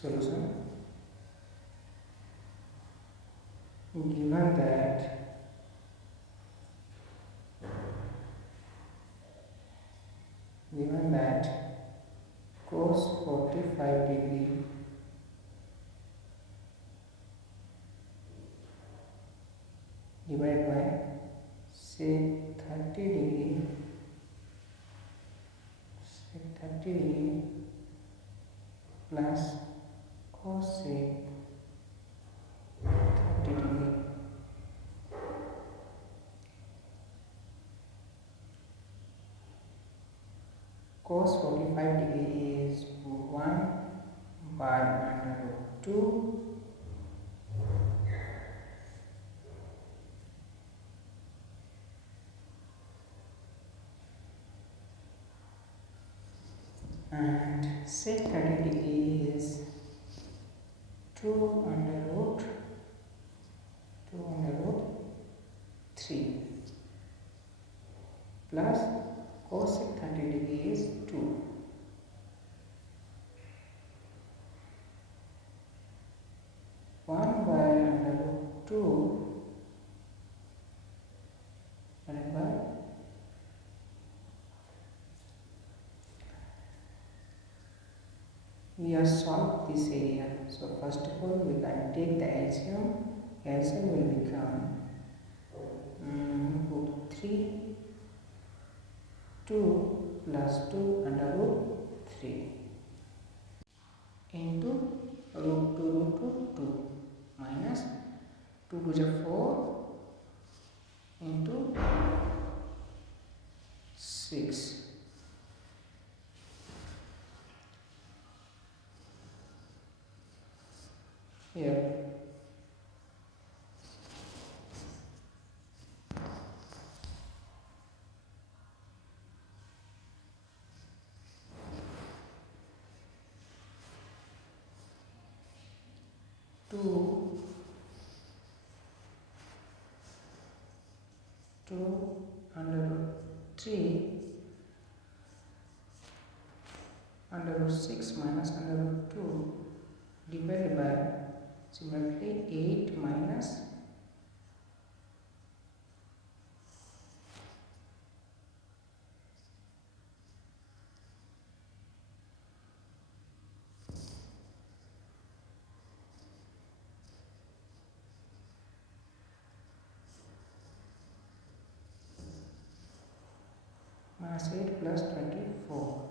Solution. Given that cos 45 degree divided by say 30 degree plus cos say 30 degree cos 45 degree is 1 by under root 2 and sec 30 degree is 2 under root 3 plus cosec 30 degree is 2. 1 by under root 2 divided by we have solved this area. So first of all we can take the LCM. LCM will become root 3 2 plus 2 under root 3 into root 2 minus 2 to the 4 into 6 here. Two under root 3 under root 6 minus under root 2 divided by similarly 8 minus minus 8 plus 24.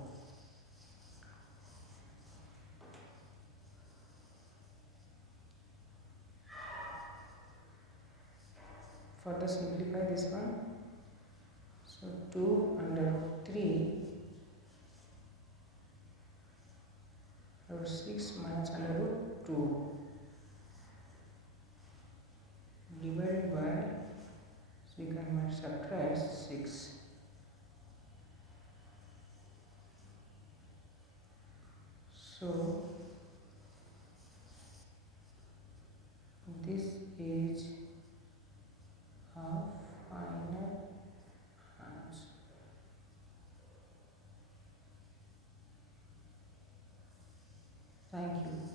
Further simplify this one. So 2 under root 3 root 6 minus under root 2 divided by, so we can subtract 6. So this is our final answer. Thank you.